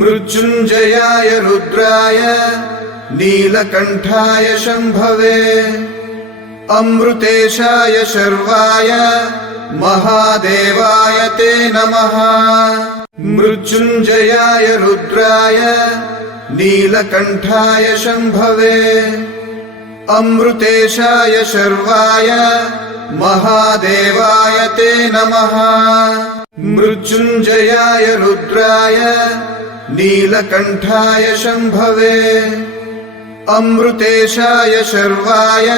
मृत्युञ्जयाय रुद्राय नीलकण्ठाय शम्भवे अमृतेशाय शर्वाय महादेवाय ते नमः। मृत्युञ्जयाय रुद्राय नीलकण्ठाय शम्भवे अमृतेशाय शर्वाय महादेवाय ते नमः। मृत्युञ्जयाय रुद्राय नीलकण्ठाय शम्भवे अमृतेशाय शर्वाय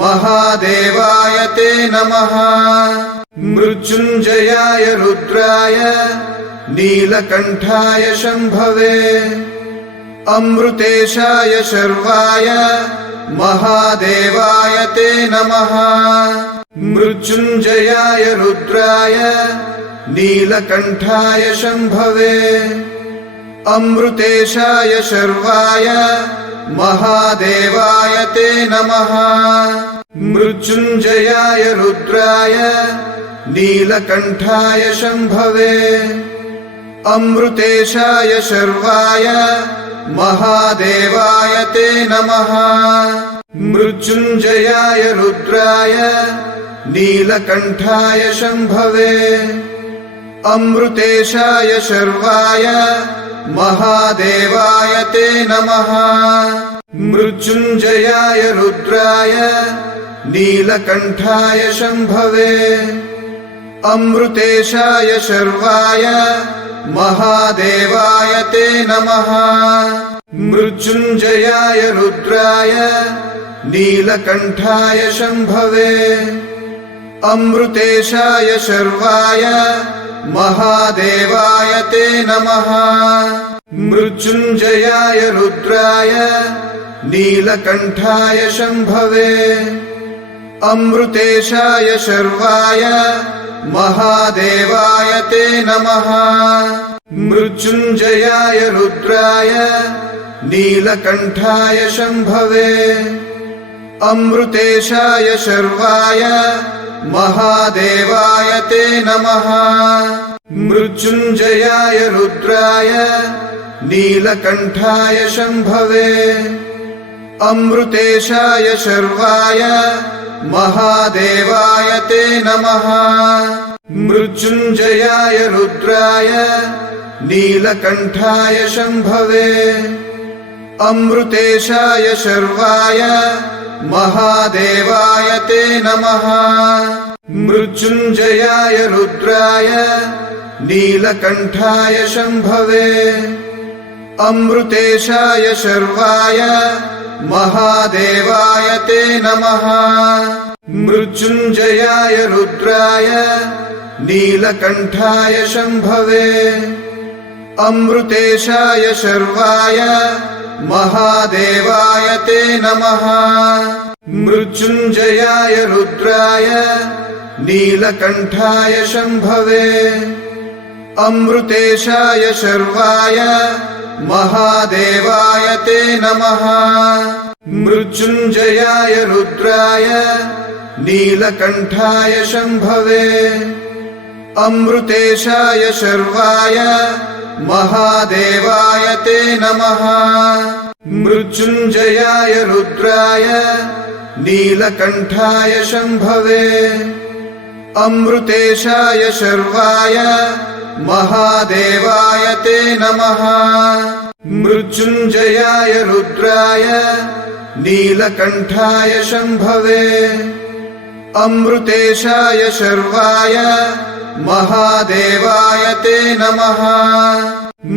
महादेवाय ते नमः। मृत्युञ्जयाय रुद्राय नीलकण्ठाय शम्भवे अमृतेशाय शर्वाय महादेवाय ते नमः। मृत्युञ्जयाय रुद्राय नीलकण्ठाय शम्भवे अमृतेशाय शर्वाय महादेवाय ते नमः। मृत्युञ्जयाय रुद्राय नीलकण्ठाय शम्भवे अमृतेशाय शर्वाय महादेवाय ते नमः। मृत्युञ्जयाय रुद्राय नीलकण्ठाय शम्भवे अमृतेशाय शर्वाय महादेवाय ते नमः। मृत्युञ्जयाय रुद्राय नीलकण्ठाय शम्भवे अमृतेशाय शर्वाय महादेवाय ते नमः। मृत्युञ्जयाय रुद्राय नीलकण्ठाय शम्भवे अमृतेशाय शर्वाय महादेवाय ते नमः। मृत्युञ्जयाय रुद्राय नीलकण्ठाय शम्भवे अमृतेशाय शर्वाय महादेवाय ते नमः। मृत्युञ्जयाय रुद्राय नीलकण्ठाय शम्भवे अमृतेशाय शर्वाय महादेवाय ते नमः। मृत्युञ्जयाय रुद्राय नीलकण्ठाय शम्भवे अमृतेशाय शर्वाय महादेवाय ते नमः। मृत्युञ्जयाय रुद्राय नीलकण्ठाय शम्भवे अमृतेशाय शर्वाय महादेवाय ते नमः। मृत्युञ्जयाय रुद्राय नीलकण्ठाय शम्भवे अमृतेशाय शर्वाय महादेवाय ते नमः। मृत्युञ्जयाय रुद्राय नीलकण्ठाय शम्भवे अमृतेशाय शर्वाय महादेवाय ते नमः। मृत्युञ्जयाय रुद्राय नीलकण्ठाय शम्भवे अमृतेशाय शर्वाय महादेवाय ते नमः। मृत्युञ्जयाय रुद्राय नीलकण्ठाय शम्भवे अमृतेशाय शर्वाय महादेवाय ते नमः। मृत्युञ्जयाय रुद्राय नीलकण्ठाय शम्भवे अमृतेशाय शर्वाय महादेवाय ते नमः। मृत्युञ्जयाय रुद्राय नीलकण्ठाय शम्भवे अमृतेशाय शर्वाय महादेवाय ते नमः।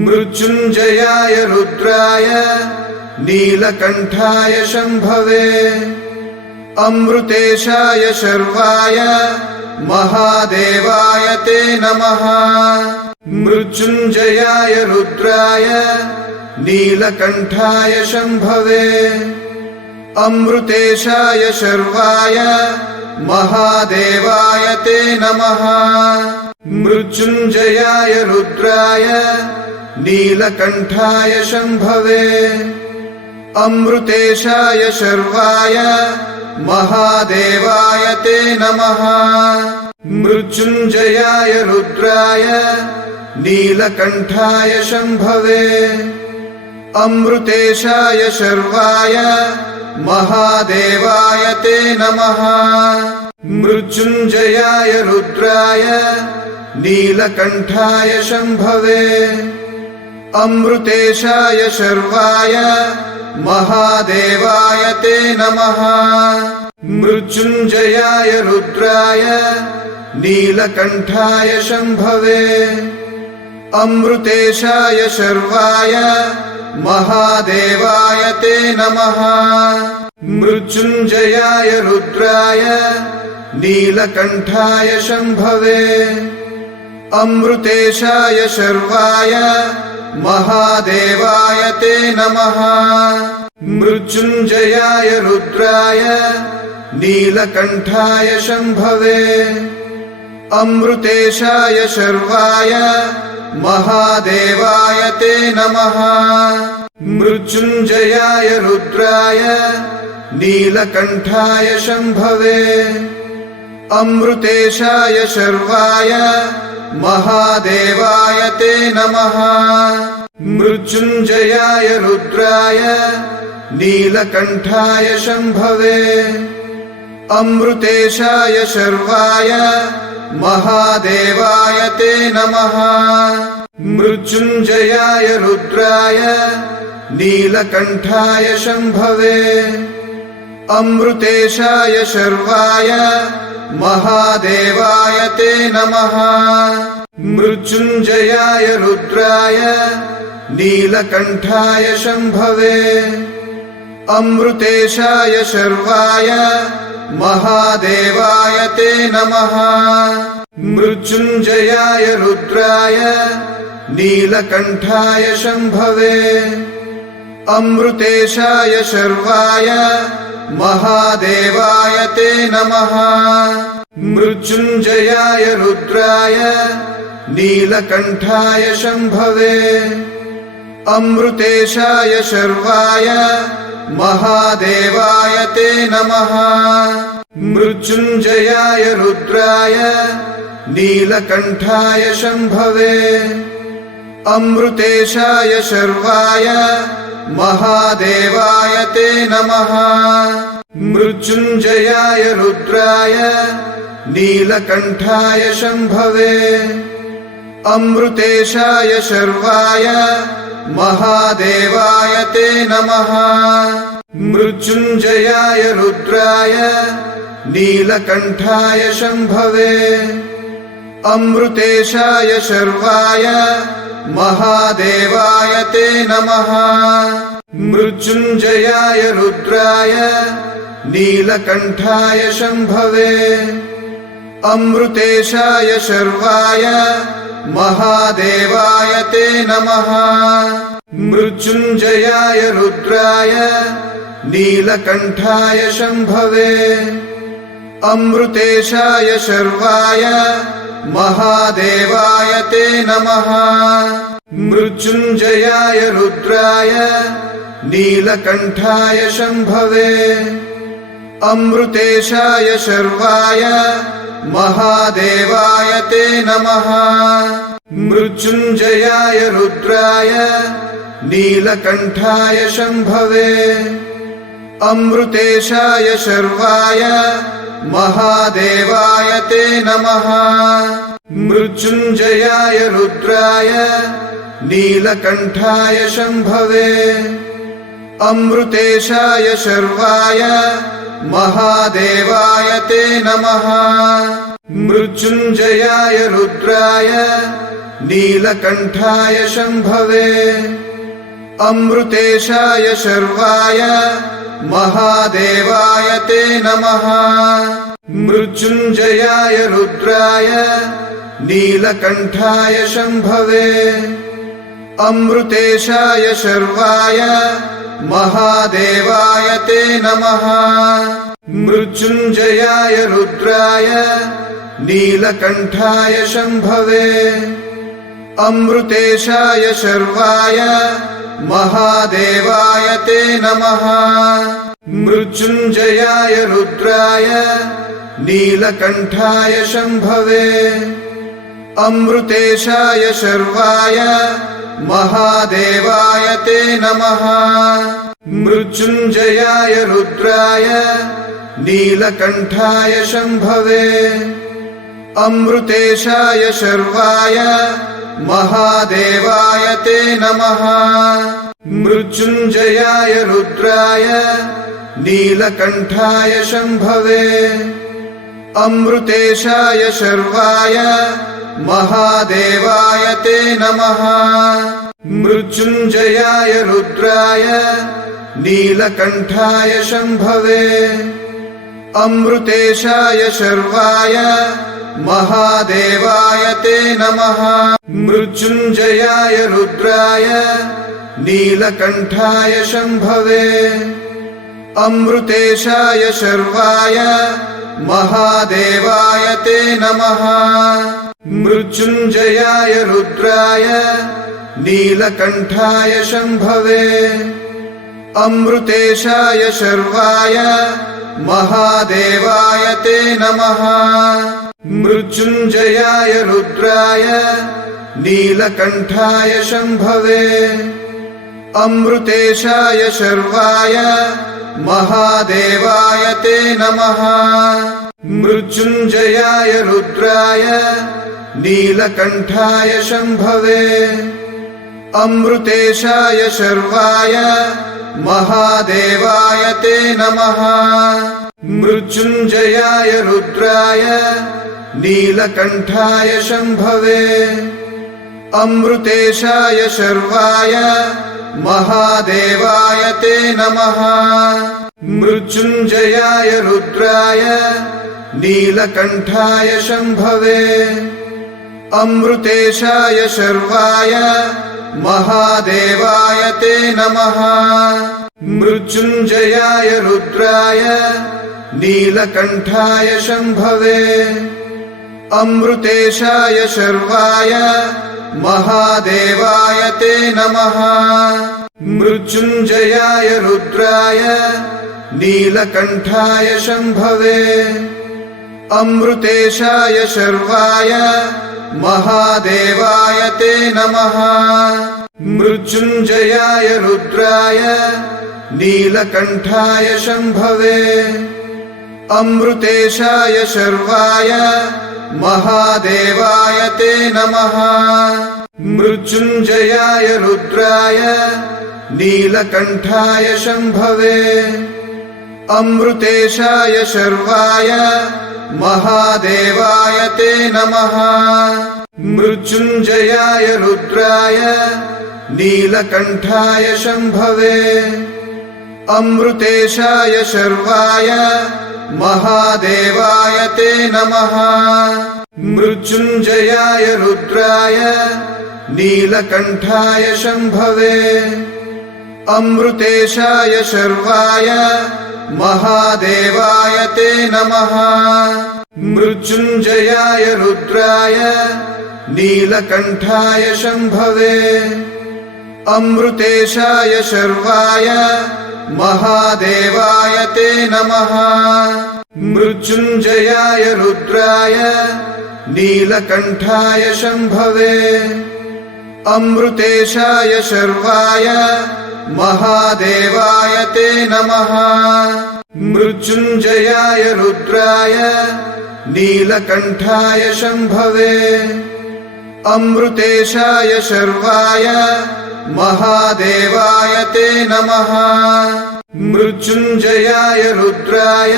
मृत्युञ्जयाय रुद्राय नीलकण्ठाय शम्भवे अमृतेशाय शर्वाय महादेवाय ते नमः। मृत्युञ्जयाय रुद्राय नीलकण्ठाय शम्भवे अमृतेशाय शर्वाय महादेवाय ते नमः। मृत्युञ्जयाय रुद्राय नीलकण्ठाय शम्भवे अमृतेशाय शर्वाय महादेवाय ते नमः। मृत्युञ्जयाय रुद्राय नीलकण्ठाय शम्भवे अमृतेशाय शर्वाय महादेवाय ते नमः मृत्युञ्जयाय रुद्राय नीलकण्ठाय शम्भवे अमृतेशाय शर्वाय महादेवाय ते नमः मृत्युञ्जयाय रुद्राय नीलकण्ठाय शम्भवे अमृतेशाय शर्वाय महादेवाय ते नमः मृत्युञ्जयाय रुद्राय नीलकण्ठाय शम्भवे अमृतेशाय शर्वाय महादेवाय ते नमः मृत्युञ्जयाय रुद्राय नीलकण्ठाय शम्भवे अमृतेशाय शर्वाय महादेवाय ते नमः मृत्युञ्जयाय रुद्राय नीलकण्ठाय शम्भवे अमृतेशाय शर्वाय महादेवाय ते नमः मृत्युञ्जयाय रुद्राय नीलकण्ठाय शम्भवे अमृतेशाय शर्वाय महादेवाय ते नमः मृत्युञ्जयाय रुद्राय नीलकण्ठाय शम्भवे अमृतेशाय शर्वाय महादेवाय ते नमः मृत्युञ्जयाय रुद्राय नीलकण्ठाय शम्भवे अमृतेशाय शर्वाय महादेवाय ते नमः मृत्युञ्जयाय रुद्राय नीलकण्ठाय शम्भवे अमृतेशाय शर्वाय महादेवाय ते नमः मृत्युञ्जयाय रुद्राय नीलकण्ठाय शम्भवे अमृतेशाय शर्वाय महादेवाय ते नमः मृत्युञ्जयाय रुद्राय नीलकण्ठाय शम्भवे अमृतेशाय शर्वाय महादेवाय ते नमः मृत्युञ्जयाय रुद्राय नीलकण्ठाय शम्भवे अमृतेशाय शर्वाय महादेवाय ते नमः मृत्युञ्जयाय रुद्राय नीलकण्ठाय शम्भवे अमृतेशाय शर्वाय महादेवाय ते नमः मृत्युञ्जयाय रुद्राय नीलकण्ठाय शम्भवे अमृतेशाय शर्वाय महादेवाय ते नमः मृत्युञ्जयाय रुद्राय नीलकण्ठाय शम्भवे अमृतेशाय शर्वाय महादेवाय ते नमः मृत्युञ्जयाय रुद्राय नीलकण्ठाय शम्भवे अमृतेशाय शर्वाय महादेवाय ते नमः मृत्युञ्जयाय रुद्राय नीलकण्ठाय शम्भवे अमृतेशाय शर्वाय महादेवाय ते नमः मृत्युञ्जयाय रुद्राय नीलकण्ठाय शम्भवे अमृतेशाय शर्वाय महादेवाय ते नमः मृत्युञ्जयाय रुद्राय नीलकण्ठाय शम्भवे अमृतेशाय शर्वाय महादेवाय ते नमः मृत्युञ्जयाय रुद्राय नीलकण्ठाय शम्भवे अमृतेशाय शर्वाय महादेवाय ते नमः मृत्युञ्जयाय रुद्राय नीलकण्ठाय शम्भवे अमृतेशाय शर्वाय महादेवाय ते नमः मृत्युञ्जयाय रुद्राय नीलकण्ठाय शम्भवे अमृतेशाय शर्वाय महादेवाय ते नमः। मृत्युञ्जयाय रुद्राय नीलकण्ठाय शम्भवे। अमृतेशाय शर्वाय महादेवाय ते नमः। मृत्युञ्जयाय रुद्राय नीलकण्ठाय शम्भवे। अमृतेशाय शर्वाय महादेवाय ते नमः। मृत्युञ्जयाय रुद्राय नीलकण्ठाय शम्भवे। अमृतेशाय शर्वाय महादेवाय ते नमः। मृत्युञ्जयाय रुद्राय नीलकण्ठाय शम्भवे। अमृतेशाय शर्वाय महादेवाय ते नमः। मृत्युञ्जयाय रुद्राय नीलकण्ठाय शम्भवे। अमृतेशाय शर्वाय महादेवाय ते नमः। मृत्युञ्जयाय रुद्राय नीलकण्ठाय शम्भवे। अमृतेशाय शर्वाय महादेवाय ते नमः। मृत्युञ्जयाय रुद्राय नीलकण्ठाय शम्भवे। अमृतेशाय शर्वाय महादेवाय ते नमः। मृत्युञ्जयाय रुद्राय नीलकण्ठाय शम्भवे। अमृतेशाय शर्वाय महादेवाय ते नमः। मृत्युञ्जयाय रुद्राय नीलकण्ठाय शम्भवे। अमृतेशाय शर्वाय महादेवाय ते नमः। मृत्युञ्जयाय रुद्राय नीलकण्ठाय शम्भवे। अमृतेशाय शर्वाय महादेवाय ते नमः। मृत्युञ्जयाय रुद्राय नीलकण्ठाय शम्भवे। अमृतेशाय शर्वाय महादेवाय ते नमः। मृत्युञ्जयाय रुद्राय नीलकण्ठाय शम्भवे। अमृतेशाय शर्वाय महादेवाय ते नमः। मृत्युञ्जयाय रुद्राय नीलकण्ठाय शम्भवे। अमृतेशाय शर्वाय महादेवाय ते नमः। मृत्युञ्जयाय रुद्राय नीलकण्ठाय शम्भवे। अमृतेशाय शर्वाय महादेवाय ते नमः। मृत्युञ्जयाय रुद्राय नीलकण्ठाय शम्भवे। अमृतेशाय शर्वाय महादेवाय ते नमः। मृत्युञ्जयाय रुद्राय नीलकण्ठाय शम्भवे। अमृतेशाय शर्वाय महादेवाय ते नमः। मृत्युञ्जयाय रुद्राय नीलकण्ठाय शम्भवे। अमृतेशाय शर्वाय महादेवाय ते नमः। मृत्युञ्जयाय रुद्राय नीलकण्ठाय शम्भवे। अमृतेशाय शर्वाय महादेवाय ते नमः। मृत्युञ्जयाय रुद्राय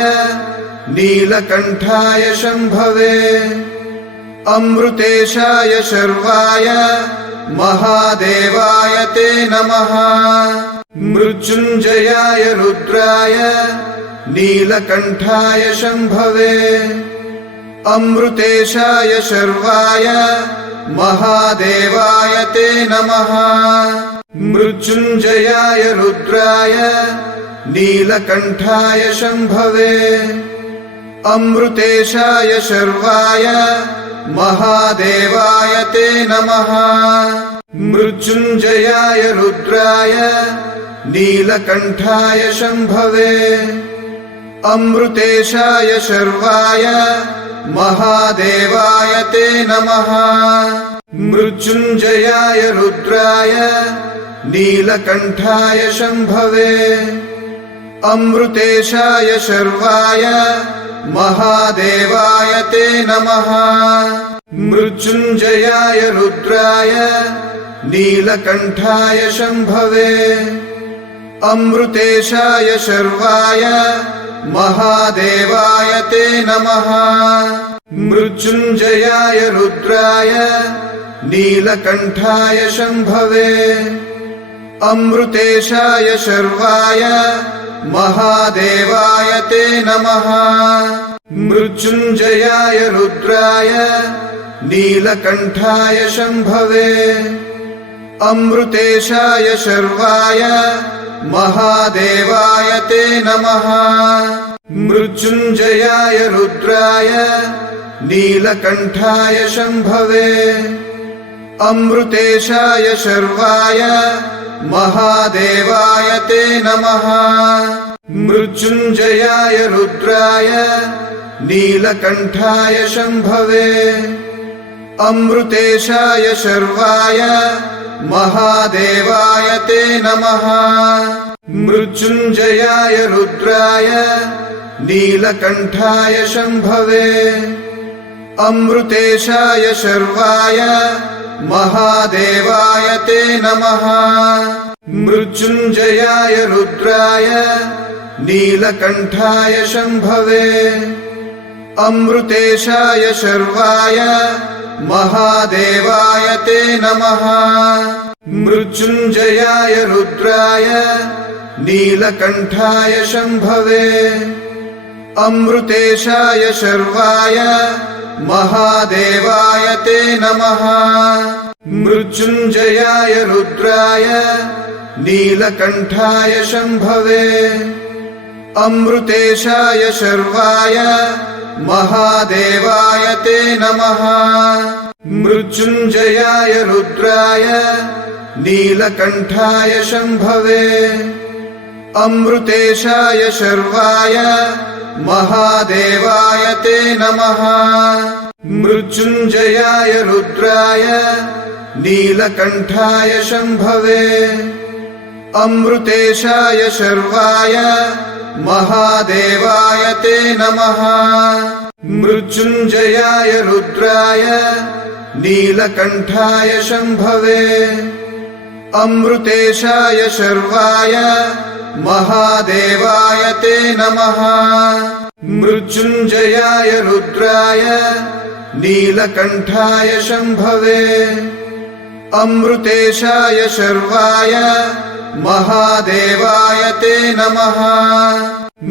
नीलकण्ठाय शम्भवे। अमृतेशाय शर्वाय महादेवाय ते नमः। मृत्युञ्जयाय रुद्राय नीलकण्ठाय शम्भवे। अमृतेशाय शर्वाय महादेवाय ते नमः। मृत्युञ्जयाय रुद्राय नीलकण्ठाय शम्भवे। अमृतेशाय शर्वाय महादेवाय ते नमः। मृत्युञ्जयाय रुद्राय नीलकण्ठाय शम्भवे। अमृतेशाय शर्वाय महादेवाय ते नमः। मृत्युञ्जयाय रुद्राय नीलकण्ठाय शम्भवे अमृतेशाय शर्वाय महादेवाय ते नमः। मृत्युञ्जयाय रुद्राय नीलकण्ठाय शम्भवे अमृतेशाय शर्वाय महादेवाय ते नमः। मृत्युञ्जयाय रुद्राय नीलकण्ठाय शम्भवे अमृतेशाय शर्वाय महादेवाय ते नमः। मृत्युञ्जयाय रुद्राय नीलकण्ठाय शम्भवे अमृतेशाय शर्वाय महादेवाय ते नमः। मृत्युञ्जयाय रुद्राय नीलकण्ठाय शम्भवे अमृतेशाय शर्वाय महादेवाय ते नमः। मृत्युञ्जयाय रुद्राय नीलकण्ठाय शम्भवे अमृतेशाय शर्वाय महादेवाय ते नमः। मृत्युञ्जयाय रुद्राय नीलकण्ठाय शम्भवे अमृतेशाय शर्वाय महादेवाय ते नमः। मृत्युञ्जयाय रुद्राय नीलकण्ठाय शम्भवे अमृतेशाय शर्वाय महादेवाय ते नमः। मृत्युञ्जयाय रुद्राय नीलकण्ठाय शम्भवे अमृतेशाय शर्वाय महादेवाय ते नमः। मृत्युञ्जयाय रुद्राय नीलकण्ठाय शम्भवे अमृतेशाय शर्वाय महादेवाय ते नमः। मृत्युञ्जयाय रुद्राय नीलकण्ठाय शम्भवे अमृतेशाय शर्वाय महादेवाय ते नमः। मृत्युञ्जयाय रुद्राय नीलकण्ठाय शम्भवे अमृतेशाय शर्वाय महादेवाय ते नमः। मृत्युञ्जयाय रुद्राय नीलकण्ठाय शम्भवे अमृतेशाय शर्वाय महादेवाय ते नमः। मृत्युञ्जयाय रुद्राय नीलकण्ठाय शम्भवे अमृतेशाय शर्वाय महादेवाय ते नमः।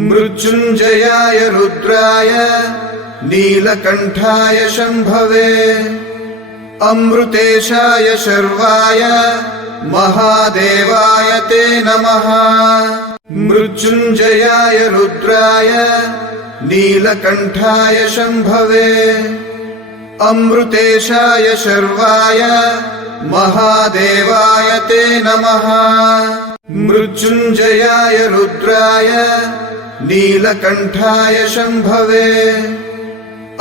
मृत्युञ्जयाय रुद्राय नीलकण्ठाय शम्भवे अमृतेशाय शर्वाय महादेवाय ते नमः। मृत्युञ्जयाय रुद्राय नीलकण्ठाय शम्भवे अमृतेशाय शर्वाय महादेवाय ते नमः। मृत्युञ्जयाय रुद्राय नीलकण्ठाय शम्भवे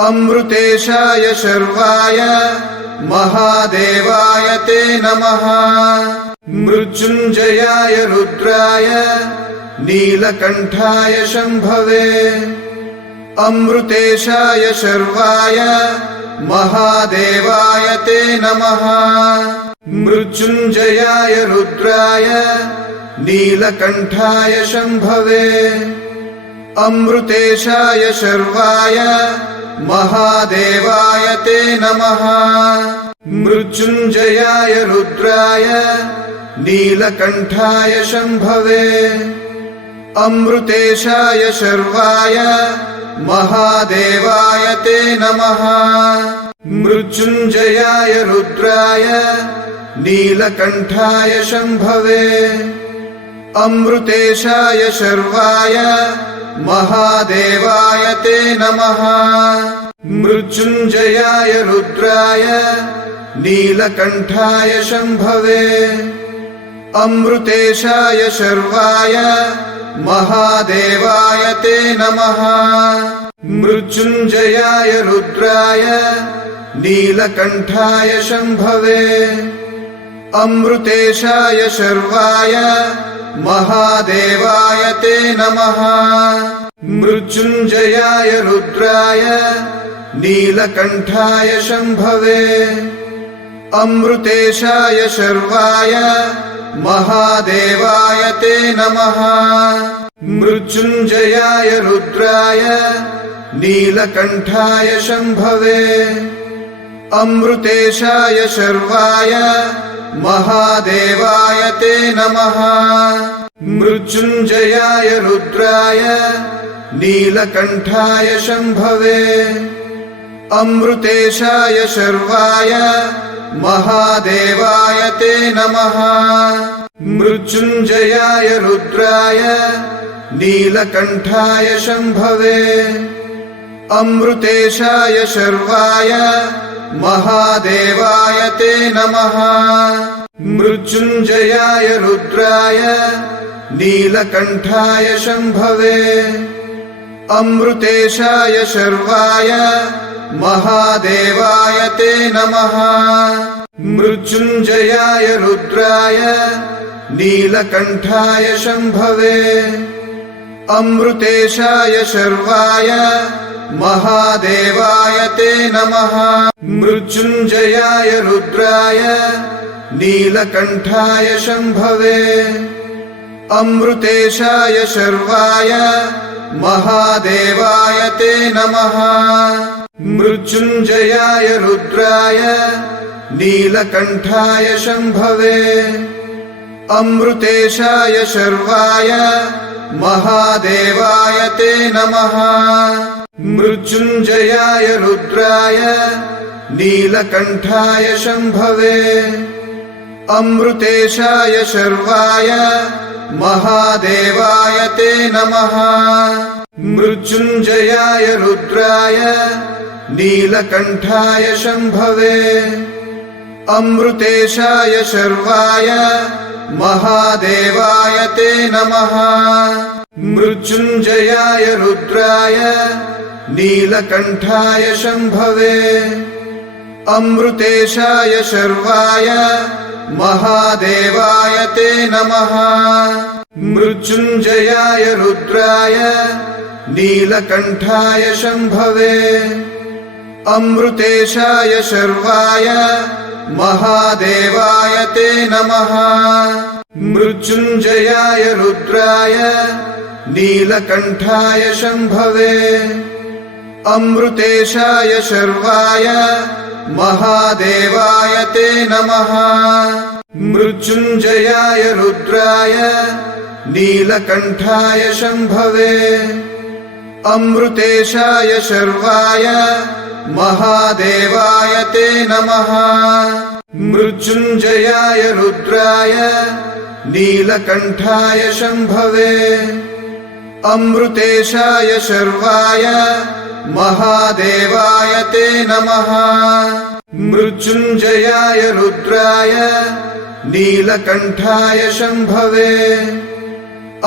अमृतेशाय शर्वाय महादेवाय ते नमः। मृत्युञ्जयाय रुद्राय नीलकण्ठाय शम्भवे अमृतेशाय शर्वाय महादेवाय ते नमः। मृत्युञ्जयाय रुद्राय नीलकण्ठाय शम्भवे अमृतेशाय शर्वाय महादेवाय ते नमः। मृत्युञ्जयाय रुद्राय नीलकण्ठाय शम्भवे अमृतेशाय शर्वाय महादेवाय ते नमः। मृत्युञ्जयाय रुद्राय नीलकण्ठाय शम्भवे अमृतेशाय शर्वाय महादेवाय ते नमः। मृत्युञ्जयाय रुद्राय नीलकण्ठाय शम्भवे अमृतेशाय शर्वाय महादेवाय ते नमः। मृत्युञ्जयाय रुद्राय नीलकण्ठाय शम्भवे अमृतेशाय शर्वाय महादेवाय ते नमः मृत्युञ्जयाय रुद्राय नीलकण्ठाय शम्भवे अमृतेशाय शर्वाय महादेवाय ते नमः मृत्युञ्जयाय रुद्राय नीलकण्ठाय शम्भवे अमृतेशाय शर्वाय महादेवाय ते नमः मृत्युञ्जयाय रुद्राय नीलकण्ठाय शम्भवे अमृतेशाय शर्वाय महादेवाय ते नमः मृत्युञ्जयाय रुद्राय नीलकण्ठाय शम्भवे अमृतेशाय शर्वाय महादेवाय ते नमः मृत्युञ्जयाय रुद्राय नीलकण्ठाय शम्भवे अमृतेशाय शर्वाय महादेवाय ते नमः मृत्युञ्जयाय रुद्राय नीलकण्ठाय शम्भवे अमृतेशाय शर्वाय महादेवाय ते नमः मृत्युञ्जयाय रुद्राय नीलकण्ठाय शम्भवे अमृतेशाय शर्वाय महादेवाय ते नमः मृत्युञ्जयाय रुद्राय नीलकण्ठाय शम्भवे अमृतेशाय शर्वाय महादेवाय ते नमः मृत्युञ्जयाय रुद्राय नीलकण्ठाय शम्भवे अमृतेशाय शर्वाय महादेवाय ते नमः मृत्युञ्जयाय रुद्राय नीलकण्ठाय शम्भवे अमृतेशाय शर्वाय महादेवाय ते नमः मृत्युञ्जयाय रुद्राय नीलकण्ठाय शम्भवे अमृतेशाय शर्वाय महादेवाय ते नमः मृत्युञ्जयाय रुद्राय नीलकण्ठाय शम्भवे अमृतेशाय शर्वाय महादेवाय ते नमः मृत्युञ्जयाय रुद्राय नीलकण्ठाय शम्भवे अमृतेशाय शर्वाय महादेवाय ते नमः मृत्युञ्जयाय रुद्राय नीलकण्ठाय शम्भवे अमृतेशाय शर्वाय महादेवाय ते नमः मृत्युञ्जयाय रुद्राय नीलकण्ठाय शम्भवे अमृतेशाय शर्वाय महादेवाय ते नमः मृत्युञ्जयाय रुद्राय नीलकण्ठाय शम्भवे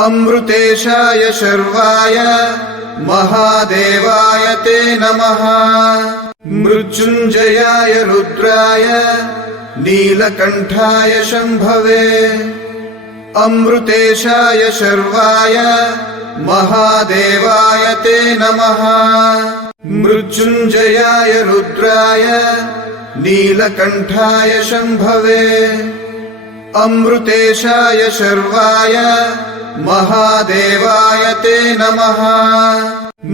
अमृतेशाय शर्वाय महादेवाय ते नमः मृत्युञ्जयाय रुद्राय नीलकण्ठाय शम्भवे अमृतेशाय शर्वाय महादेवाय ते नमः मृत्युञ्जयाय रुद्राय नीलकण्ठाय शम्भवे अमृतेशाय शर्वाय महादेवाय ते नमः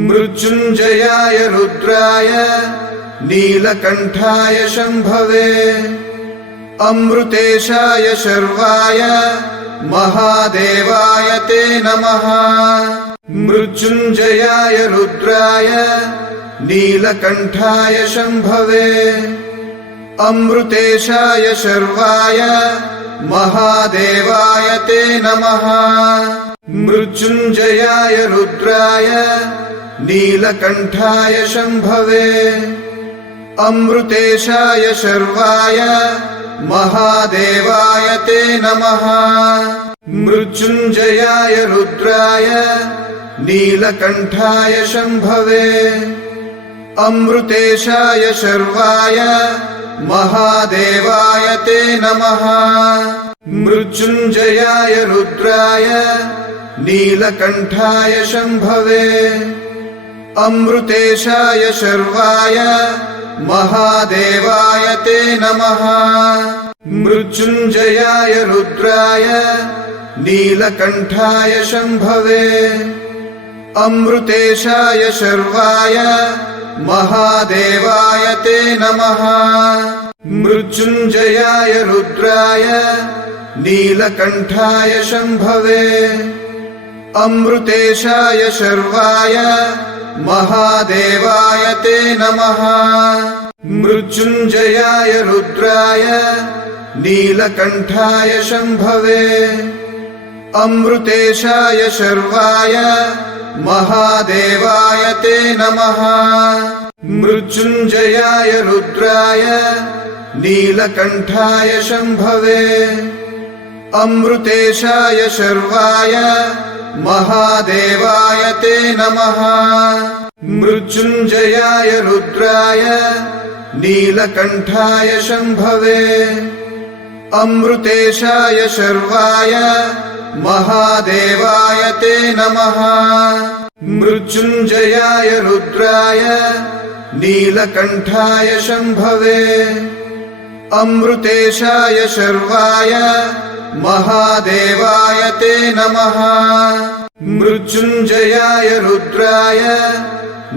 मृत्युञ्जयाय रुद्राय नीलकण्ठाय शम्भवे अमृतेशाय शर्वाय महादेवाय ते नमः मृत्युञ्जयाय रुद्राय नीलकण्ठाय शम्भवे अमृतेशाय शर्वाय महादेवाय ते नमः मृत्युञ्जयाय रुद्राय नीलकण्ठाय शम्भवे अमृतेशाय शर्वाय महादेवाय ते नमः मृत्युञ्जयाय रुद्राय नीलकण्ठाय शम्भवे अमृतेशाय शर्वाय महादेवाय ते नमः मृत्युञ्जयाय रुद्राय नीलकण्ठाय शम्भवे अमृतेशाय शर्वाय महादेवाय ते नमः मृत्युञ्जयाय रुद्राय नीलकण्ठाय शम्भवे अमृतेशाय शर्वाय महादेवाय ते नमः मृत्युञ्जयाय रुद्राय नीलकण्ठाय शम्भवे अमृतेशाय शर्वाय महादेवाय ते नमः मृत्युञ्जयाय रुद्राय नीलकण्ठाय शम्भवे अमृतेशाय शर्वाय महादेवाय ते नमः मृत्युञ्जयाय रुद्राय नीलकण्ठाय शम्भवे अमृतेशाय शर्वाय महादेवाय ते नमः मृत्युञ्जयाय रुद्राय नीलकण्ठाय शम्भवे अमृतेशाय शर्वाय महादेवाय ते नमः मृत्युञ्जयाय रुद्राय नीलकण्ठाय शम्भवे अमृतेशाय शर्वाय महादेवाय ते नमः मृत्युञ्जयाय रुद्राय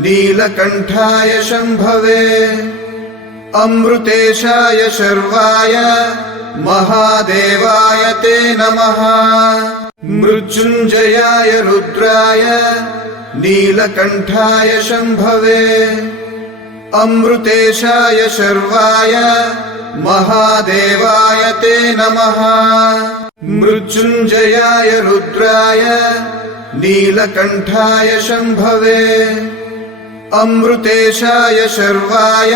नीलकण्ठाय शम्भवे अमृतेशाय शर्वाय महादेवाय ते नमः मृत्युञ्जयाय रुद्राय नीलकण्ठाय शम्भवे अमृतेशाय शर्वाय महादेवाय ते नमः मृत्युञ्जयाय रुद्राय नीलकण्ठाय शम्भवे अमृतेशाय शर्वाय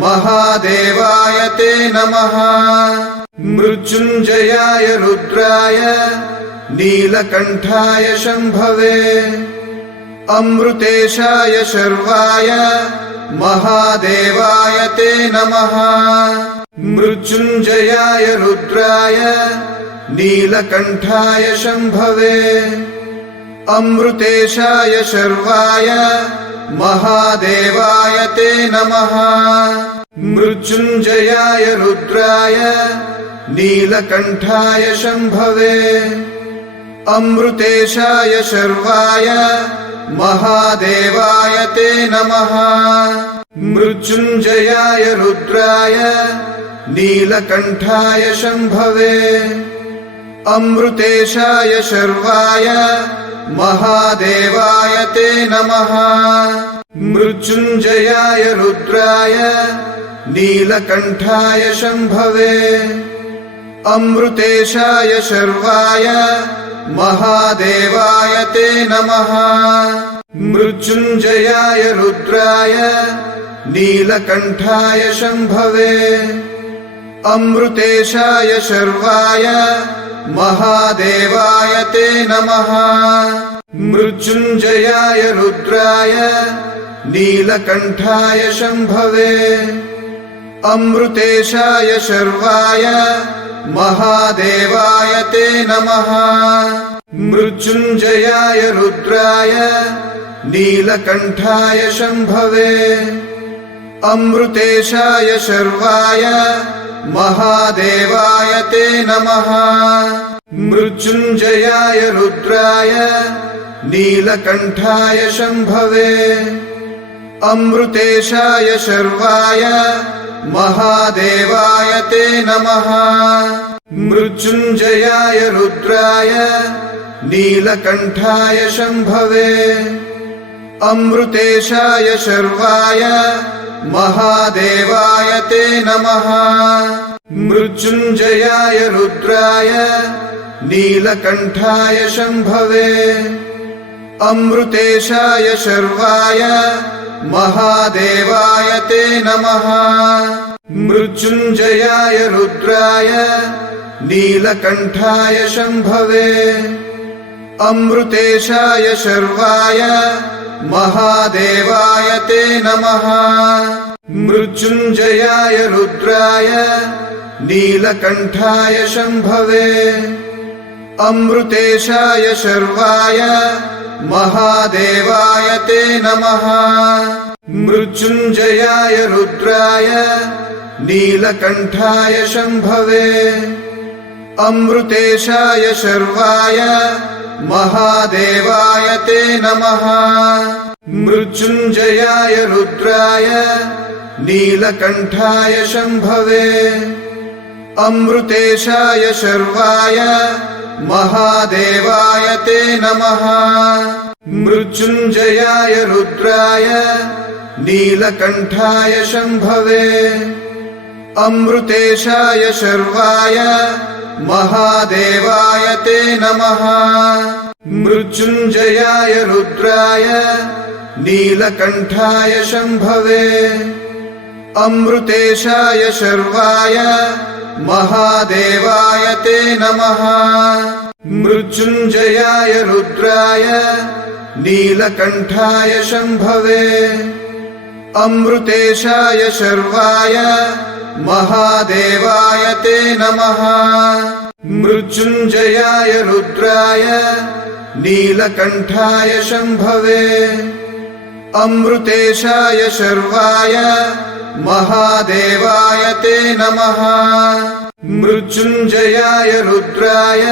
महादेवाय ते नमः मृत्युञ्जयाय रुद्राय नीलकण्ठाय शम्भवे अमृतेशाय शर्वाय महादेवाय ते नमः मृत्युञ्जयाय रुद्राय नीलकण्ठाय शम्भवे अमृतेशाय शर्वाय महादेवाय ते नमः मृत्युञ्जयाय रुद्राय नीलकण्ठाय शम्भवे अमृतेशाय शर्वाय महादेवाय ते नमः मृत्युञ्जयाय रुद्राय नीलकण्ठाय शम्भवे अमृतेशाय शर्वाय महादेवाय ते नमः मृत्युञ्जयाय रुद्राय नीलकण्ठाय शम्भवे अमृतेशाय शर्वाय महादेवाय ते नमः मृत्युञ्जयाय रुद्राय नीलकण्ठाय शम्भवे अमृतेशाय शर्वाय महादेवाय ते नमः मृत्युञ्जयाय रुद्राय नीलकण्ठाय शम्भवे अमृतेशाय शर्वाय महादेवाय ते नमः मृत्युञ्जयाय रुद्राय नीलकण्ठाय शम्भवे अमृतेशाय शर्वाय महादेवाय ते नमः मृत्युञ्जयाय रुद्राय नीलकण्ठाय शम्भवे अमृतेशाय शर्वाय महादेवाय ते नमः मृत्युञ्जयाय रुद्राय नीलकण्ठाय शम्भवे अमृतेशाय शर्वाय महादेवाय ते नमः मृत्युञ्जयाय रुद्राय नीलकण्ठाय शम्भवे अमृतेशाय शर्वाय महादेवाय ते नमः मृत्युञ्जयाय रुद्राय नीलकण्ठाय शम्भवे अमृतेशाय शर्वाय महादेवाय ते नमः। मृत्युञ्जयाय रुद्राय नीलकण्ठाय शम्भवे। अमृतेशाय शर्वाय महादेवाय ते नमः। मृत्युञ्जयाय रुद्राय नीलकण्ठाय शम्भवे। अमृतेशाय शर्वाय महादेवाय ते नमः। मृत्युञ्जयाय रुद्राय नीलकण्ठाय शम्भवे। अमृतेशाय शर्वाय महादेवाय ते नमः। मृत्युञ्जयाय रुद्राय नीलकण्ठाय शम्भवे। अमृतेशाय शर्वाय महादेवाय ते नमः। मृत्युञ्जयाय रुद्राय नीलकण्ठाय शम्भवे। अमृतेशाय शर्वाय महादेवाय ते नमः। मृत्युञ्जयाय रुद्राय नीलकण्ठाय शम्भवे। अमृतेशाय शर्वाय महादेवाय ते नमः। मृत्युञ्जयाय रुद्राय नीलकण्ठाय शम्भवे। अमृतेशाय शर्वाय महादेवाय ते नमः। मृत्युञ्जयाय रुद्राय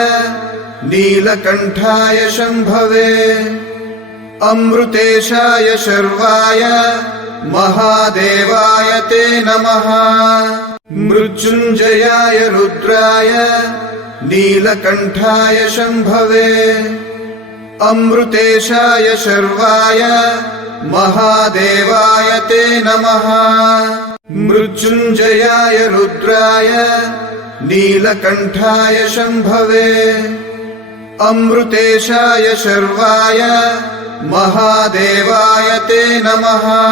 नीलकण्ठाय शम्भवे। अमृतेशाय शर्वाय महादेवाय ते नमः। मृत्युञ्जयाय रुद्राय नीलकण्ठाय शम्भवे। अमृतेशाय शर्वाय महादेवाय ते नमः। मृत्युञ्जयाय रुद्राय नीलकण्ठाय शम्भवे। अमृतेशाय शर्वाय महादेवाय ते नमः।